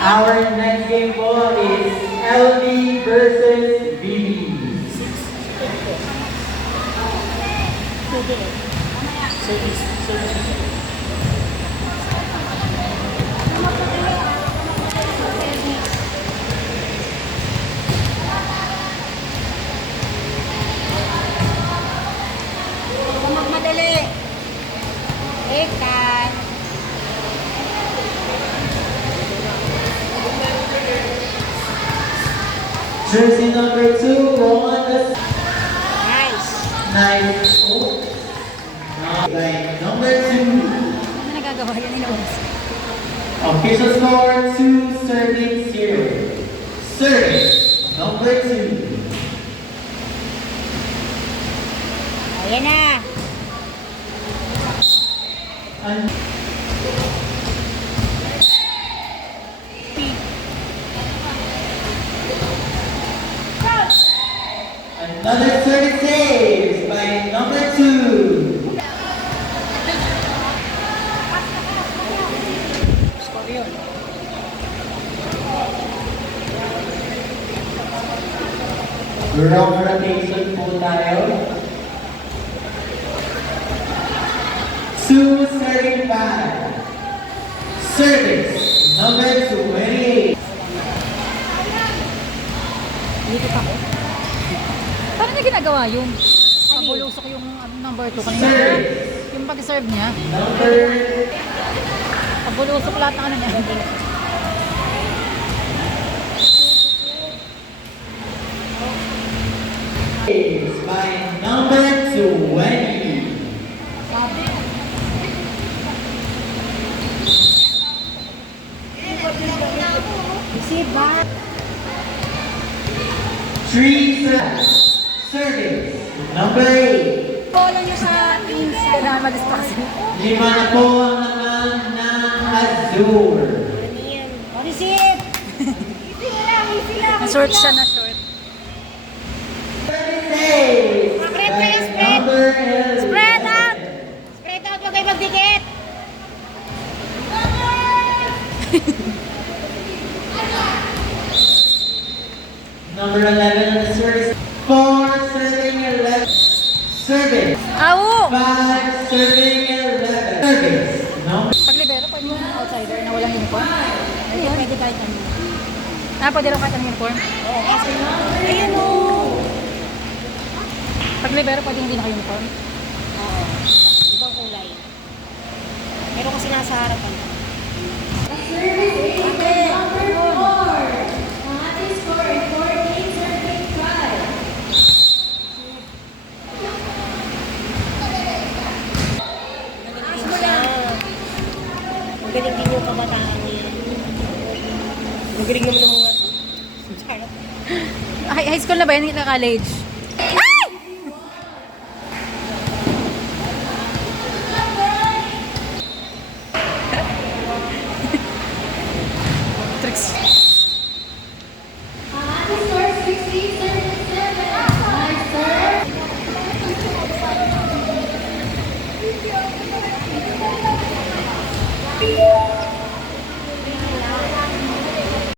Our next game po is LD versus BB. Magmadali. Ikan. Jersey number 2 won the Nice. nice oh. By number 2. Ano na nagagawa yan ni Lawrence? Official score 2 serving 0. Serving number 2. Ayan na. And another 30 saves by number 2. Score yun. Round rotation po tayo. 235. Service number 28. Dito pa ko. Paano niya ginagawa yun? Pabulusok yung number 2 kanina. Service Yung pag-serve niya. number Pabulusok lahat ng ano niya. is by number 20. Sabi. Receive back. 3 sets. Service number 8. Follow niyo sa teams. Kailangan mag-distraction. 5 na po ang naman ng Azure. Receive! Na-short siya, na-short. 30 saves Spread by kayo, spread. number 11. Spread out! Spread out, huwag kayo magdikit! Number 11 on the service. 4 serving 11. Service. Awo! 5 serving 11. Service. Number Pag libero, pwede yung outsider na walang uniform? Ayun. Pwede kahit ano. Pwede rin kahit ang uniform? Oo. Ayun o! Pag libero, pwede hindi naka-uniform? Oo. Ibang kulay. Meron kasi nasa harapan. Magaling din yung kabataan niya. Magaling naman ng mga... High school na ba yan? Hindi na college?